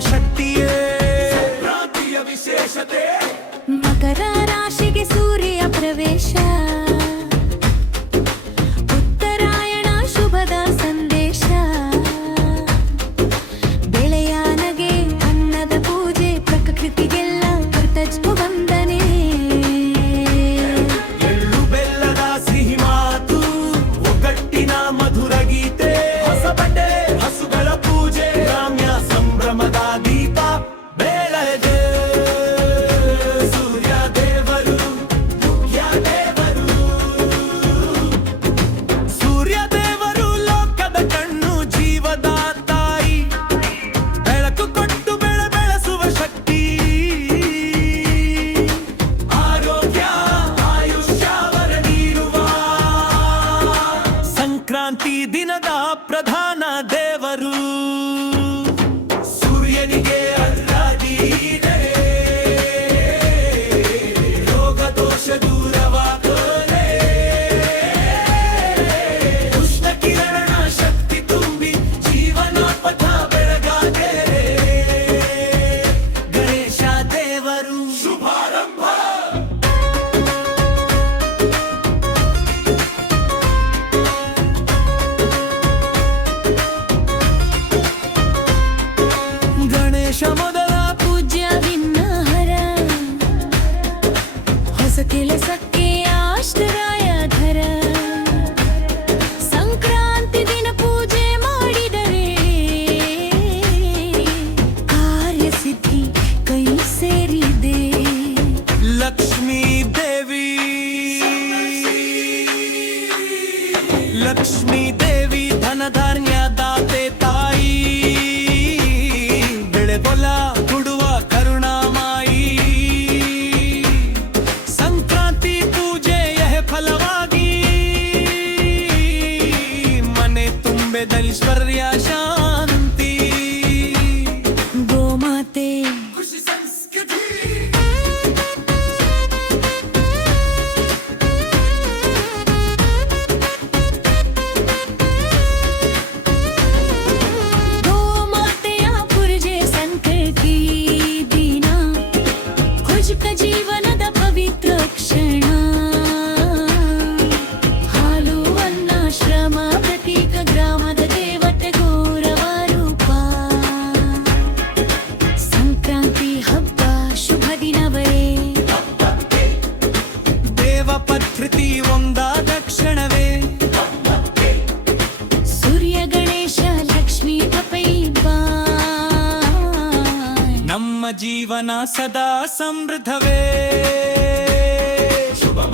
शक्ति है। ಸಂಕ್ರಾಂತಿ ದಿನದ ಪ್ರಧಾನ ದೇವರು. ಆಕಾಶ ಮೊದಲ ಪೂಜ್ಯವಿನ್ನಹರ ಹೊಸ ಕೆಲಸಕ್ಕೆ ಆಶ್ರಯಧರ ಸಂಕ್ರಾಂತಿ ದಿನ ಪೂಜೆ ಮಾಡಿದರೆ ಕಾರ್ಯಸಿದ್ಧಿ ಕೈ ಸೇರಿದೆ ಲಕ್ಷ್ಮೀ ದೇವಿ ಲಕ್ಷ್ಮೀ ದೇವಿ ಧನಧಾನ್ಯದ जीवन सदा समृद्धवे। शुभम